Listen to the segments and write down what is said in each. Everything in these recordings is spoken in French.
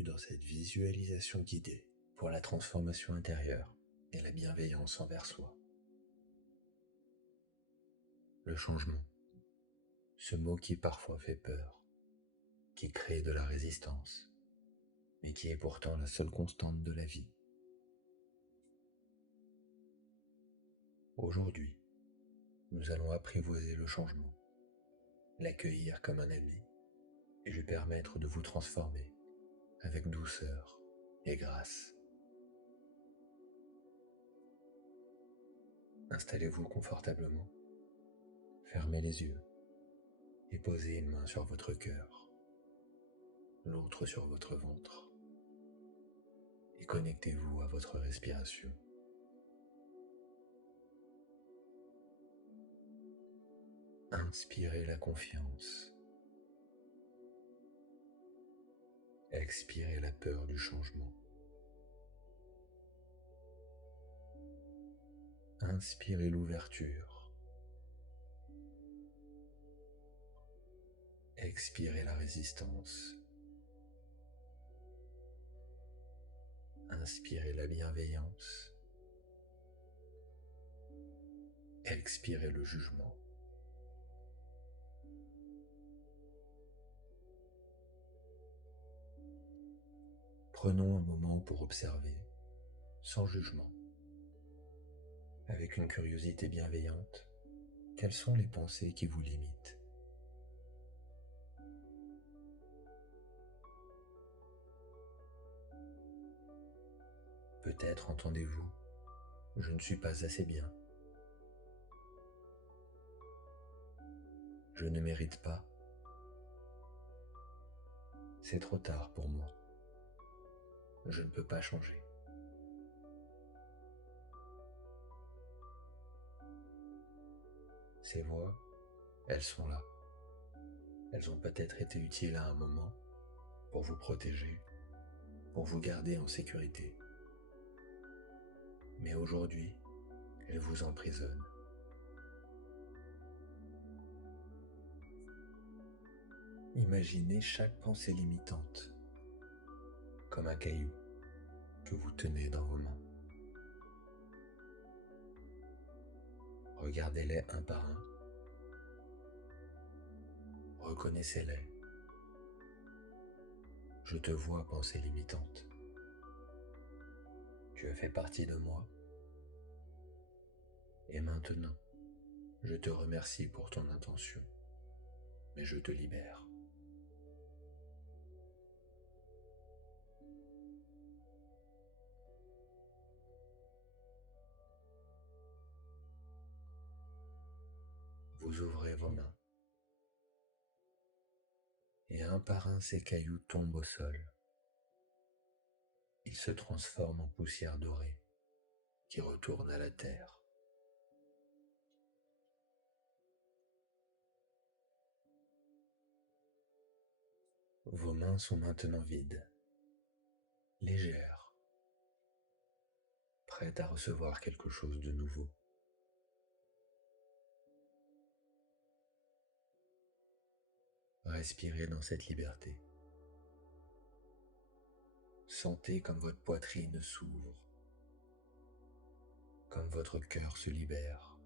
bienvenue dans cette visualisation guidée pour la transformation intérieure et la bienveillance envers soi. Le changement, ce mot qui parfois fait peur, qui crée de la résistance, mais qui est pourtant la seule constante de la vie. Aujourd'hui, nous allons apprivoiser le changement, l'accueillir comme un ami et lui permettre de vous transformer avec douceur et grâce. Installez-vous confortablement, fermez les yeux et posez une main sur votre cœur, l'autre sur votre ventre et connectez-vous à votre respiration. Inspirez la confiance, expirez la peur du changement. Inspirez l'ouverture, expirez la résistance, inspirez la bienveillance, expirez le jugement. Prenons un moment pour observer, sans jugement, avec une curiosité bienveillante, quelles sont les pensées qui vous limitent. Peut-être entendez-vous « Je ne suis pas assez bien »,« Je ne mérite pas »,« C'est trop tard pour moi »,« Je ne peux pas changer ». Ces voix, elles sont là. Elles ont peut-être été utiles à un moment pour vous protéger, pour vous garder en sécurité. Mais aujourd'hui, elles vous emprisonnent. Imaginez chaque pensée limitante comme un caillou que vous tenez dans vos mains. Regardez-les un par un. Reconnaissez-les. Je te vois, pensée limitante. Tu as fait partie de moi. Et maintenant, je te remercie pour ton intention, mais je te libère. Vous ouvrez vos mains. Et un par un, ces cailloux tombent au sol. Ils se transforment en poussière dorée qui retourne à la terre. Vos mains sont maintenant vides, légères, prêtes à recevoir quelque chose de nouveau. Respirez dans cette liberté. Sentez comme votre poitrine s'ouvre, comme votre cœur se libère.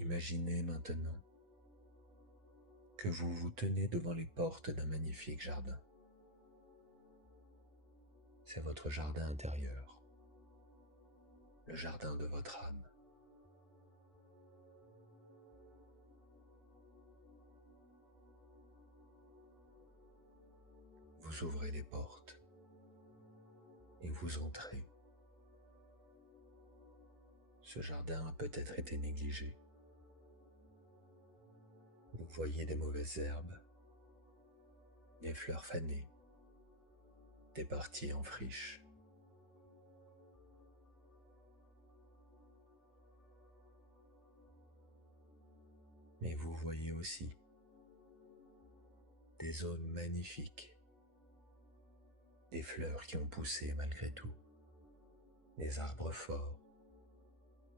Imaginez maintenant que vous vous tenez devant les portes d'un magnifique jardin. C'est votre jardin intérieur, le jardin de votre âme. Vous ouvrez les portes et vous entrez. Ce jardin a peut-être été négligé. Vous voyez des mauvaises herbes, des fleurs fanées, des parties en friche. Mais vous voyez aussi des zones magnifiques, des fleurs qui ont poussé malgré tout, des arbres forts,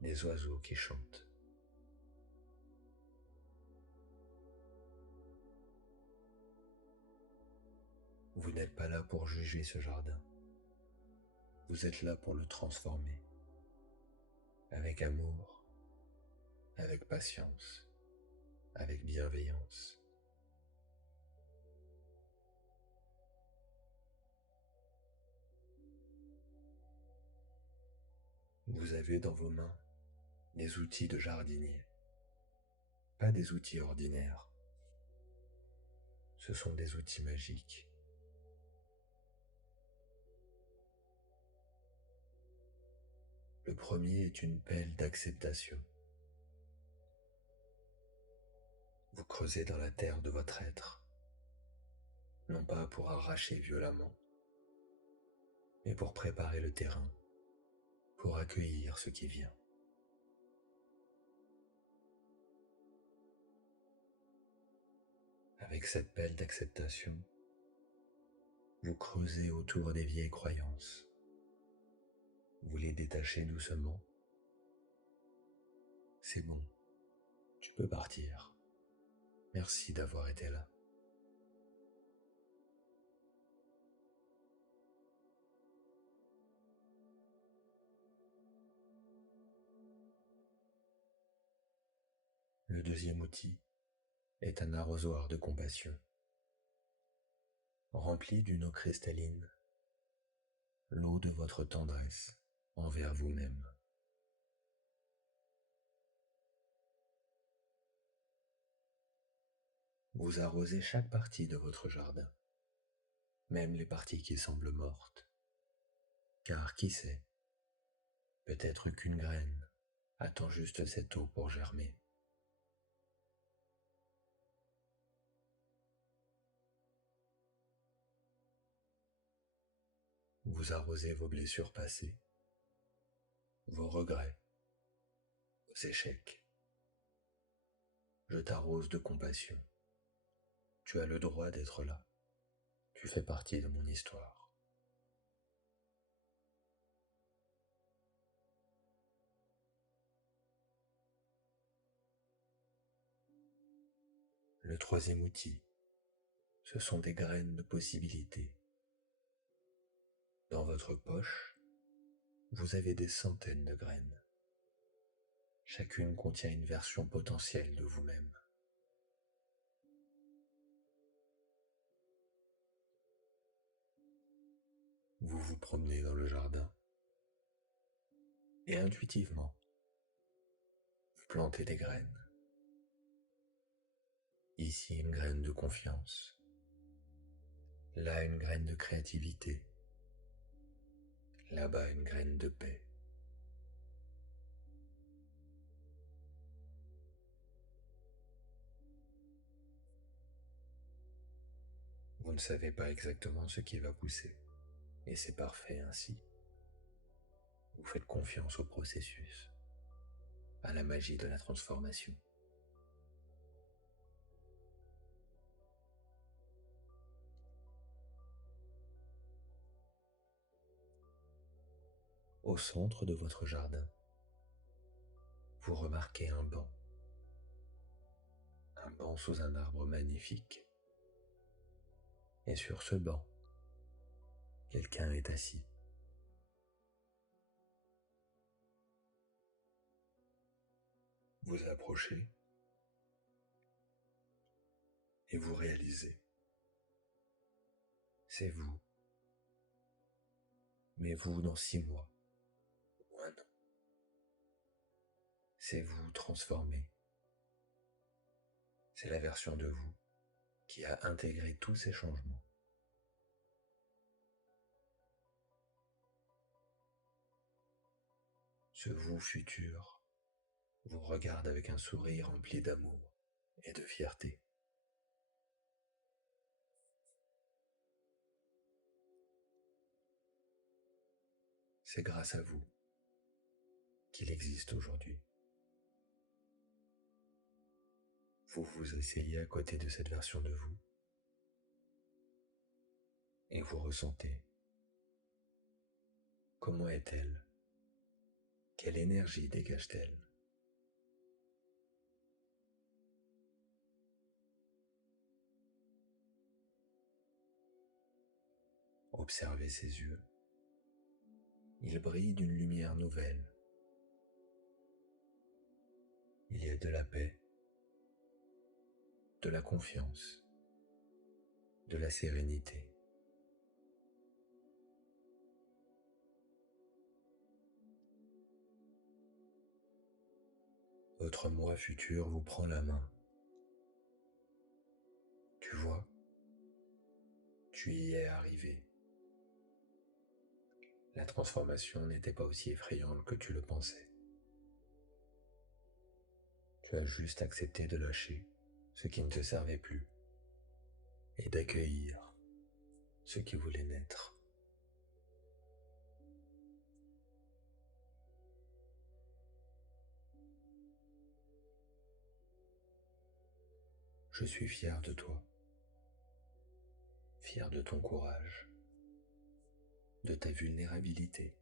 des oiseaux qui chantent. Vous n'êtes pas là pour juger ce jardin. Vous êtes là pour le transformer, avec amour, avec patience, avec bienveillance. Vous avez dans vos mains des outils de jardinier, pas des outils ordinaires. Ce sont des outils magiques. Le premier est une pelle d'acceptation. Vous creusez dans la terre de votre être, non pas pour arracher violemment, mais pour préparer le terrain, pour accueillir ce qui vient. Avec cette pelle d'acceptation, vous creusez autour des vieilles croyances. Vous les détachez doucement. C'est bon, tu peux partir. Merci d'avoir été là. Le deuxième outil est un arrosoir de compassion. Rempli d'une eau cristalline, l'eau de votre tendresse envers vous-même. Vous arrosez chaque partie de votre jardin, même les parties qui semblent mortes. Car qui sait, peut-être qu'une graine attend juste cette eau pour germer. Vous arrosez vos blessures passées, vos regrets, vos échecs. Je t'arrose de compassion. Tu as le droit d'être là. Tu fais partie de mon histoire. Le troisième outil, ce sont des graines de possibilités. Dans votre poche, vous avez des centaines de graines. Chacune contient une version potentielle de vous-même. Vous vous promenez dans le jardin et intuitivement, vous plantez des graines. Ici, une graine de confiance. Là, une graine de créativité. Là-bas, une graine de paix. Vous ne savez pas exactement ce qui va pousser, et c'est parfait ainsi. Vous faites confiance au processus, à la magie de la transformation. Au centre de votre jardin, vous remarquez un banc sous un arbre magnifique. Et sur ce banc, quelqu'un est assis. Vous approchez et vous réalisez, c'est vous, mais vous dans 6 mois ou un an. C'est vous transformé. C'est la version de vous qui a intégré tous ces changements. Ce vous futur vous regarde avec un sourire rempli d'amour et de fierté. C'est grâce à vous qu'il existe aujourd'hui. Vous vous asseyez à côté de cette version de vous et vous ressentez. Comment est-elle Quelle énergie dégage-t-elle? Observez ses yeux. Ils brillent d'une lumière nouvelle. Il y a de la paix, de la confiance, de la sérénité. Votre moi futur vous prend la main. Tu vois, tu y es arrivé. La transformation n'était pas aussi effrayante que tu le pensais. Tu as juste accepté de lâcher ce qui ne te servait plus et d'accueillir ce qui voulait naître. Je suis fier de toi, fier de ton courage, de ta vulnérabilité,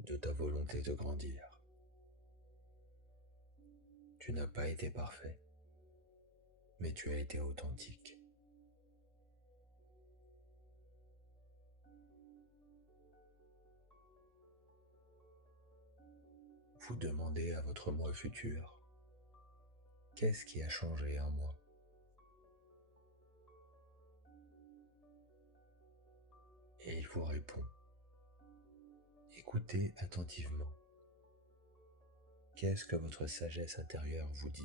de ta volonté de grandir. Tu n'as pas été parfait, mais tu as été authentique. Vous demandez à votre moi futur, qu'est-ce qui a changé en moi? Et il vous répond, écoutez attentivement. Qu'est-ce que votre sagesse intérieure vous dit?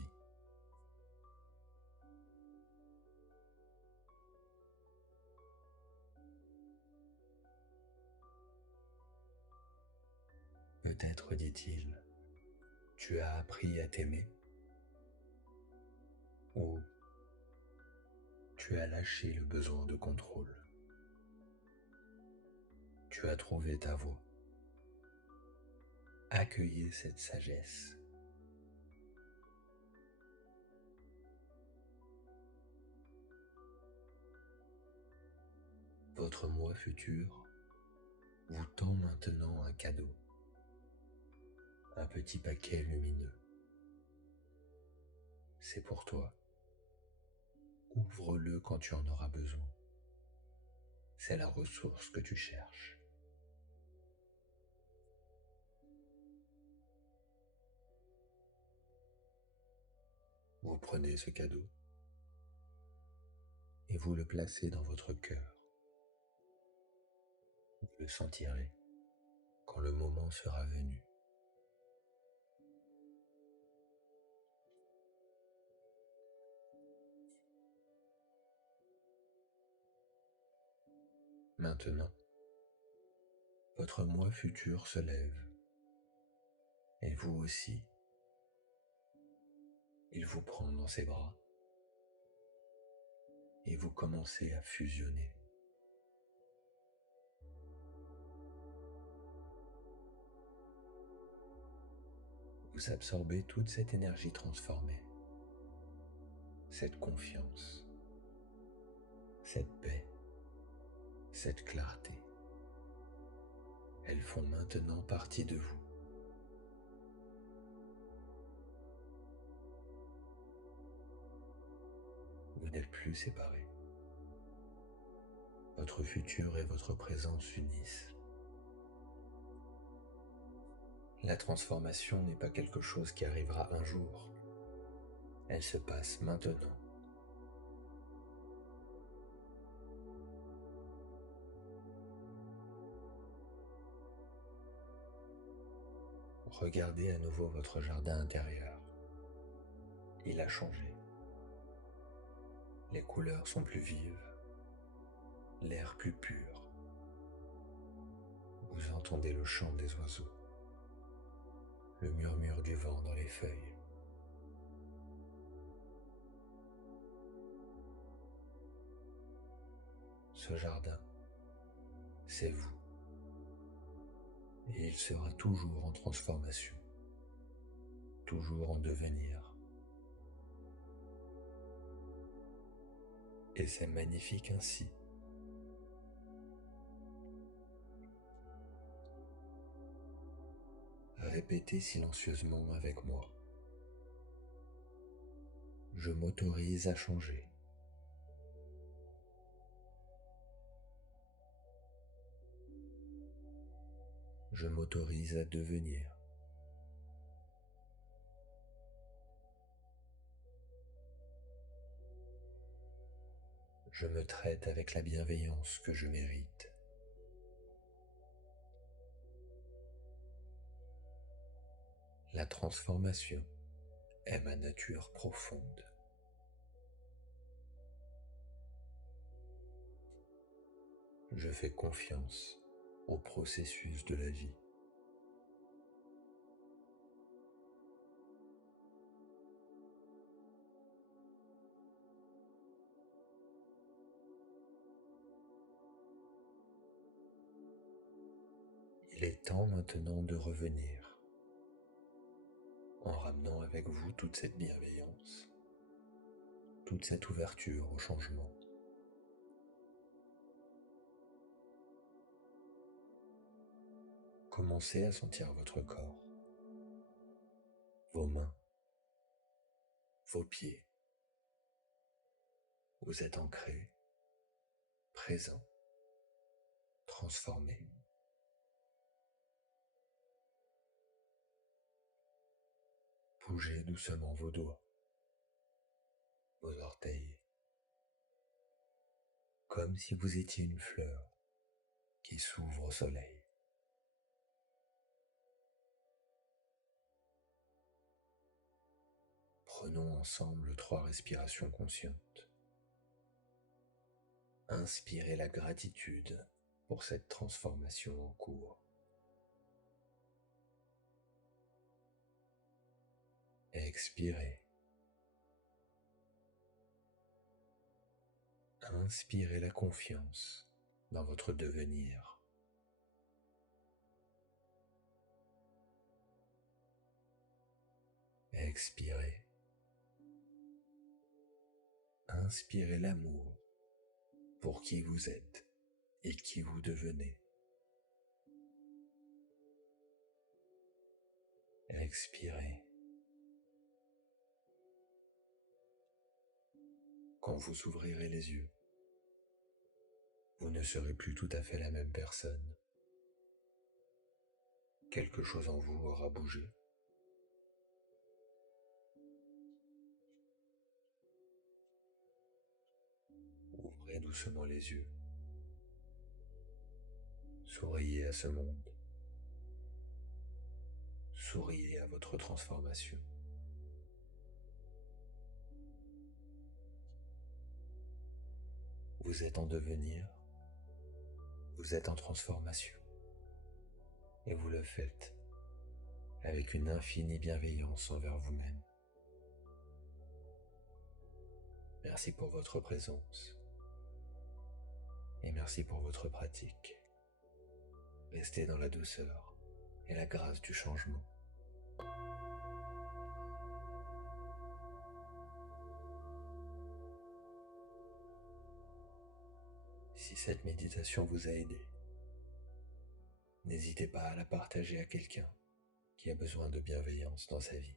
Peut-être dit-il, tu as appris à t'aimer, ou tu as lâché le besoin de contrôle. Tu as trouvé ta voie. Accueillez cette sagesse. Votre moi futur vous tend maintenant un cadeau, un petit paquet lumineux. C'est pour toi. Ouvre-le quand tu en auras besoin. C'est la ressource que tu cherches. Vous prenez ce cadeau et vous le placez dans votre cœur. Vous le sentirez quand le moment sera venu. Maintenant, votre moi futur se lève, et vous aussi. Il vous prend dans ses bras, et vous commencez à fusionner. Vous absorbez toute cette énergie transformée, cette confiance, cette paix, cette clarté. Elles font maintenant partie de vous. Vous n'êtes plus séparés. Votre futur et votre présent s'unissent. La transformation n'est pas quelque chose qui arrivera un jour. Elle se passe maintenant. Regardez à nouveau votre jardin intérieur. Il a changé. Les couleurs sont plus vives, l'air plus pur. Vous entendez le chant des oiseaux, le murmure du vent dans les feuilles. Ce jardin, c'est vous. Et il sera toujours en transformation, toujours en devenir. Et c'est magnifique ainsi. répétez silencieusement avec moi. Je m'autorise à changer. Je m'autorise à devenir. Je me traite avec la bienveillance que je mérite. La transformation est ma nature profonde. Je fais confiance au processus de la vie. Il est temps maintenant de revenir, en ramenant avec vous toute cette bienveillance, toute cette ouverture au changement. Commencez à sentir votre corps, vos mains, vos pieds. Vous êtes ancré, présent, transformé. Bougez doucement vos doigts, vos orteils, comme si vous étiez une fleur qui s'ouvre au soleil. Prenons ensemble 3 respirations conscientes. Inspirez la gratitude pour cette transformation en cours. Expirez. Inspirez la confiance dans votre devenir. Expirez. Inspirez l'amour pour qui vous êtes et qui vous devenez. Expirez. Quand vous ouvrirez les yeux, vous ne serez plus tout à fait la même personne. Quelque chose en vous aura bougé. Ouvrez doucement les yeux. Souriez à ce monde. Souriez à votre transformation. Vous êtes en devenir, vous êtes en transformation, et vous le faites avec une infinie bienveillance envers vous-même. Merci pour votre présence, et merci pour votre pratique. Restez dans la douceur et la grâce du changement. Si cette méditation vous a aidé, n'hésitez pas à la partager à quelqu'un qui a besoin de bienveillance dans sa vie.